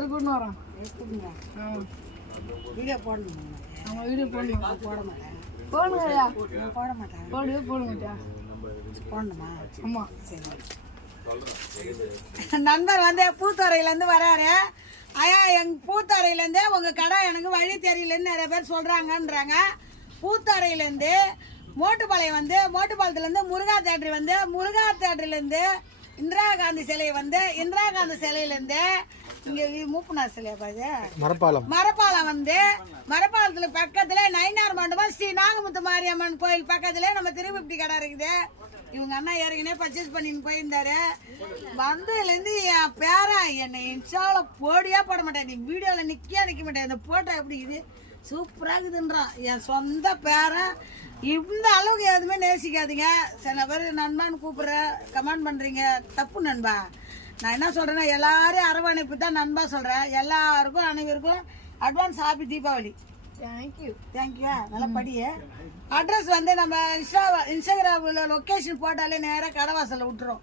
ஒரு கொண்டு வரோம். வீடியோ போடணும். நம்ம வீடியோ போடணும். போட மாட்டேன். போடுங்கய்யா. போட மாட்டேன். போடுங்கய்யா. போடணுமா? ஆமா. சரி. நண்பர் வந்து பூத்துறையிலேருந்து வராரு. ஐயா எங்க பூத்துறையிலேருந்து உங்கள் கடை எனக்கு வழி தெரியலன்னு நிறைய பேர் சொல்கிறாங்கன்றாங்க. பூத்துறையிலேருந்து மோட்டுப்பாளையம் வந்து மோட்டுப்பாளையத்துலேருந்து முருகா தேட்டரி வந்து முருகா தேட்டரிலேருந்து இந்திரா காந்தி சிலை வந்து இந்திரா காந்தி சிலையிலேருந்து இங்கே மூப்பனார் சிலையா பாது மரப்பாலம் வந்து மரப்பாலத்துல பக்கத்துல நயினார் மண்டபம் ஸ்ரீ நாகமுத்து மாரியம்மன் கோயில் பக்கத்துல நம்ம திருப்பி கடை இருக்குது. இவங்க அண்ணா ஏற்கனவே பர்ச்சேஸ் பண்ணின்னு போயிருந்தாரு. வந்ததுலேருந்து என் பேரன் என்னை இன்ஸ்டால போடியா போட மாட்டேன். நீ வீடியோவில் நிற்க மாட்டேன். இந்த போட்டோ எப்படி இது சூப்பராக இருக்குதுன்றான் என் சொந்த பேரன். இந்த அளவுக்கு எதுவுமே நேசிக்காதீங்க. சில பேர் நண்பான்னு கூப்பிட்ற கமெண்ட் பண்ணுறீங்க, தப்பு நண்பா. நான் என்ன சொல்கிறேன்னா எல்லாரும் அரவணைப்பு தான் நண்பா சொல்கிறேன். எல்லாருக்கும் அனைவருக்கும் advance happy Deepavali. Thank you. Thank you. நல்லா படிய. அட்ரஸ் வந்து நம்ம இன்ஸ்டாகிராமில் லொக்கேஷன் போட்டாலே நேராக கடை வாசலில் விட்டுரும்.